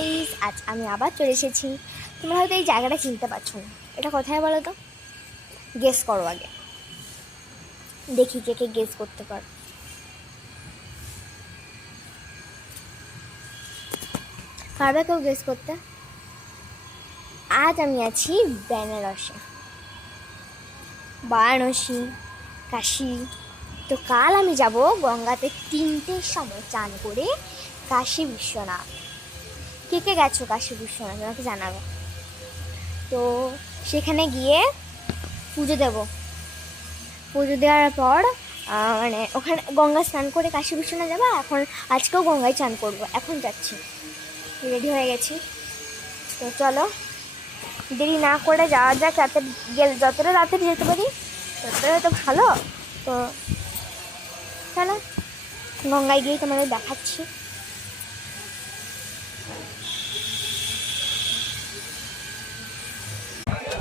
Guys, আজ আমি আবার চলে এসেছি। তোমরা হয়তো এই জায়গাটা চিনতে পারছো না। এটা কোথায় বলো তো? গেস করো আগে, দেখি কে কে গেস করতে পারো। পারবে কেউ গেস করতে? আজ আমি আছি বেনারসে, বারাণসী, কাশী। তো কাল আমি যাব গঙ্গাতে 3টের সময় চান করে কাশী বিশ্বনাথ। কে কে গেছো কাশী বিশ্বনাথ আমাকে জানাবে। তো সেখানে গিয়ে পুজো দেব। পুজো দেওয়ার পর মানে ওখানে গঙ্গা স্নান করে কাশী বিশ্বনাথ যাবো। এখন আজকেও গঙ্গায় চান করবো, এখন যাচ্ছি, রেডি হয়ে গেছি। তো চলো দেরি না করে যাওয়া যাক। রাতে গেলে যতটা রাতে যেতে পারি ততটা তো ভালো। তো চলো গঙ্গায় গিয়ে তোমাদের দেখাচ্ছি।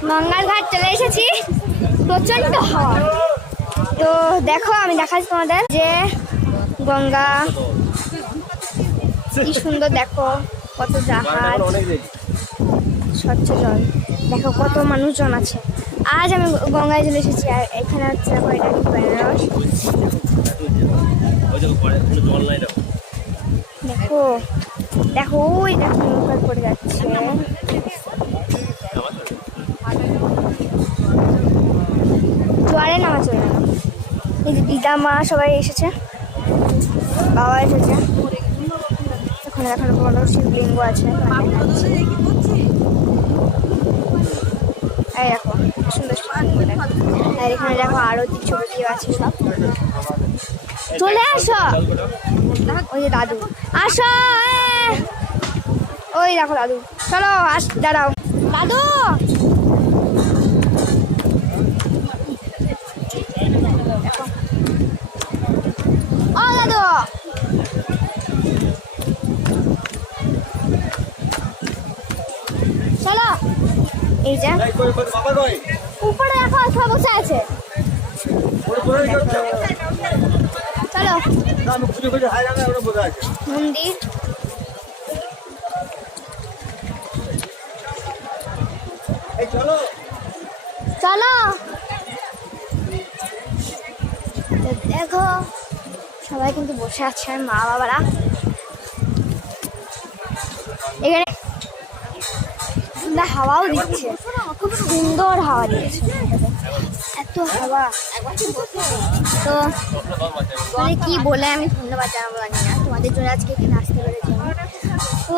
গঙ্গার ঘাট চলে এসেছি, প্রচণ্ড হাওয়া। তো দেখো আমি দেখাচ্ছি তোমাদের যে গঙ্গা কি সুন্দর, দেখো কত জাহাজ, স্বচ্ছ জল, দেখো কত মানুষজন আছে। আজ আমি গঙ্গায় চলে এসেছি আর এখানে হচ্ছে দেখো এটা কিন্তু বেনারস। দেখো দেখো ওই দেখো নৌকা করে যাচ্ছে। জোয়ারে নামা চলে না। এই যে দিদা মা সবাই এসেছে, বাবা এসেছে। ওখানে এখন বড় শিবলিঙ্গ আছে। এই দেখো সুন্দর শিবলিঙ্গ। আর এখানে দেখো আরতি ছবি আছে সব। চলে আসো, ওই যে দাদু আসো, ওই দেখো দাদু। চলো দাঁড়াও দাদু। ও দাদু, চলো। এই যে উপরে দেখো সব বসে আছে। চলো মন্দির। চলো দেখো সবাই কিন্তু বসে আছে, মা বাবারা। এখানে হাওয়াও দিচ্ছে, খুব সুন্দর হাওয়া দিচ্ছে, এত হাওয়া। তো মানে কি বলে আমি ধন্যবাদ জানাবো জানি না, তোমাদের জন্য আজকে এখানে আসতে পেরেছি। তো